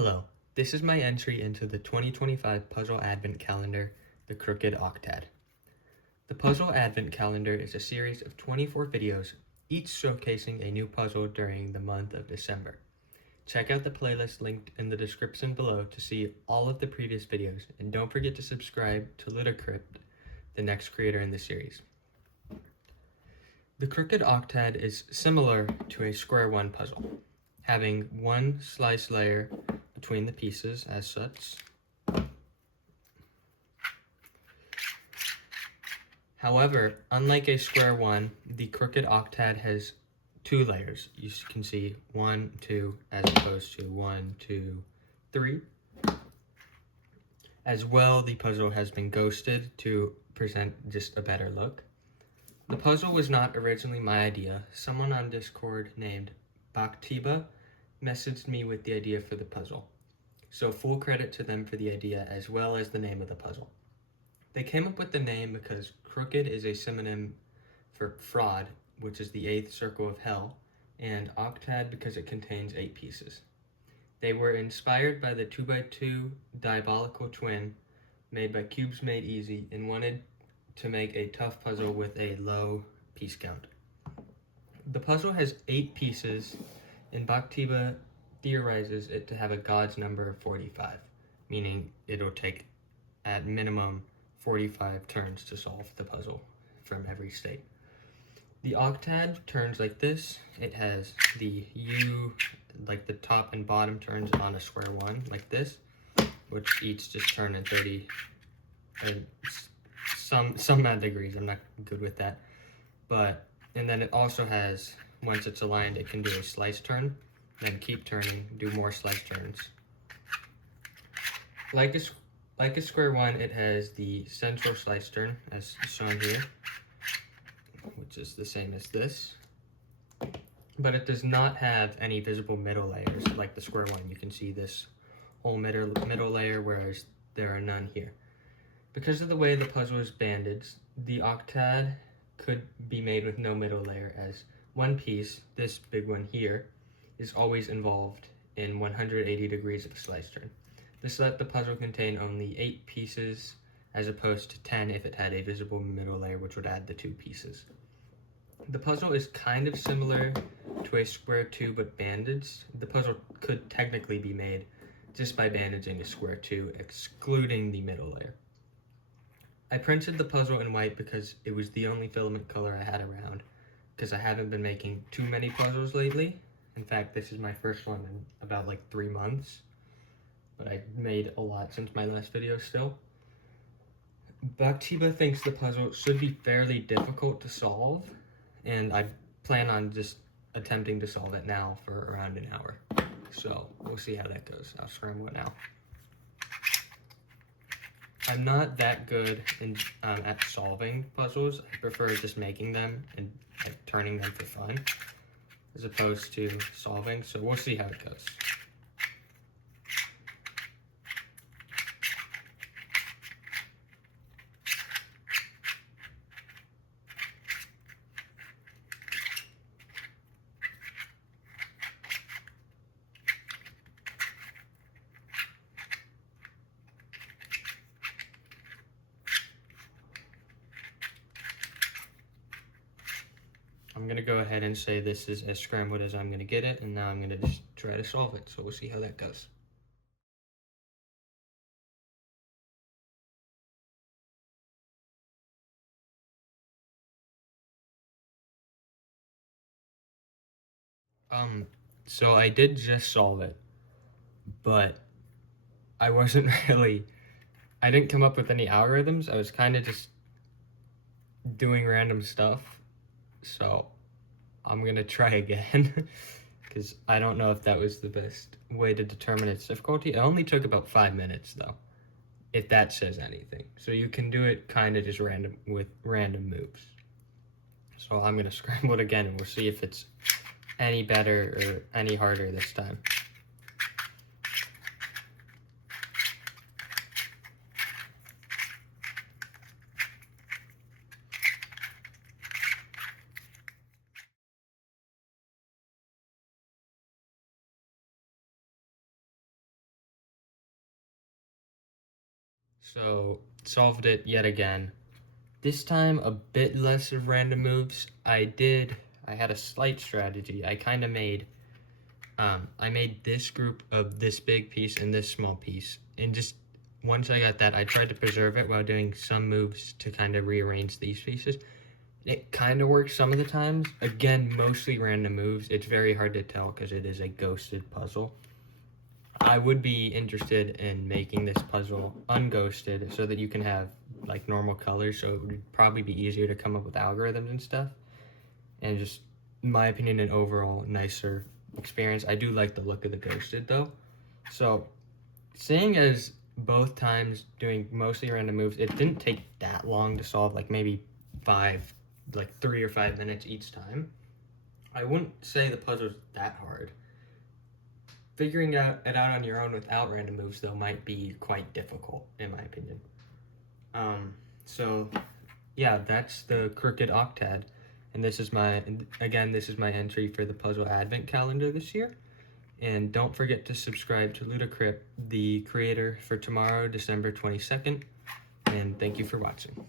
Hello, this is my entry into the 2025 Puzzle Advent Calendar, the Crooked Octad. The Puzzle Advent Calendar is a series of 24 videos, each showcasing a new puzzle during the month of December. Check out the playlist linked in the description below to see all of the previous videos, and don't forget to subscribe to Ludicrypt, the next creator in the series. The Crooked Octad is similar to a square one puzzle, having one slice layer between the pieces as such. However, unlike a square one, the Crooked Octad has two layers. You can see 1, 2, as opposed to 1, 2, 3. As well, the puzzle has been ghosted to present just a better look. The puzzle was not originally my idea. Someone on Discord named Baactiba messaged me with the idea for the puzzle. So full credit to them for the idea as well as the name of the puzzle. They came up with the name because crooked is a synonym for fraud, which is the 8th circle of hell, and octad because it contains 8 pieces. They were inspired by the 2x2 diabolical twin made by Cubes Made Easy and wanted to make a tough puzzle with a low piece count. The puzzle has 8 pieces, and Baactiba theorizes it to have a God's number of 45, meaning it'll take at minimum 45 turns to solve the puzzle from every state. The octad turns like this. It has the U, like the top and bottom turns on a square one like this, which each just turn in 30 and some mad degrees. I'm not good with that, and then it also has, once it's aligned, it can do a slice turn, then keep turning, do more slice turns. Like a square one, it has the central slice turn as shown here, which is the same as this, but it does not have any visible middle layers like the square one. You can see this whole middle layer, whereas there are none here. Because of the way the puzzle is bandaged, the octad could be made with no middle layer, as one piece, this big one here, is always involved in 180 degrees of a slice turn. This let the puzzle contain only 8 pieces as opposed to 10 if it had a visible middle layer, which would add the 2 pieces. The puzzle is kind of similar to a square 2 but bandaged. The puzzle could technically be made just by bandaging a square 2, excluding the middle layer. I printed the puzzle in white because it was the only filament color I had around, because I haven't been making too many puzzles lately. In fact, this is my first one in about like 3 months, but I made a lot since my last video still. Baactiba thinks the puzzle should be fairly difficult to solve, and I plan on just attempting to solve it now for around an hour. So we'll see how that goes. I'll scramble it now. I'm not that good at solving puzzles. I prefer just making them and turning them for fun as opposed to solving, so we'll see how it goes. I'm going to go ahead and say this is as scrambled as I'm going to get it, and now I'm going to just try to solve it, so we'll see how that goes. So I did just solve it, but I wasn't I didn't come up with any algorithms. I was kind of just doing random stuff, so I'm gonna try again because I don't know if that was the best way to determine its difficulty. It only took about 5 minutes though, if that says anything. So you can do it kind of just with random moves. So I'm gonna scramble it again and we'll see if it's any better or any harder this time. So, solved it yet again. This time, a bit less of random moves. I had a slight strategy. I made this group of this big piece and this small piece. And just once I got that, I tried to preserve it while doing some moves to kind of rearrange these pieces. It kind of works some of the times. Again, mostly random moves. It's very hard to tell because it is a ghosted puzzle. I would be interested in making this puzzle unghosted so that you can have like normal colors, so it would probably be easier to come up with algorithms and stuff. And just, in my opinion, an overall nicer experience. I do like the look of the ghosted though. So, seeing as both times doing mostly random moves, it didn't take that long to solve, like maybe 3 or 5 minutes each time. I wouldn't say the puzzle's that hard. Figuring it out on your own without random moves, though, might be quite difficult, in my opinion. So, yeah, that's the Crooked Octad. And this is my entry for the puzzle advent calendar this year. And don't forget to subscribe to Ludacrypt, the creator, for tomorrow, December 22nd. And thank you for watching.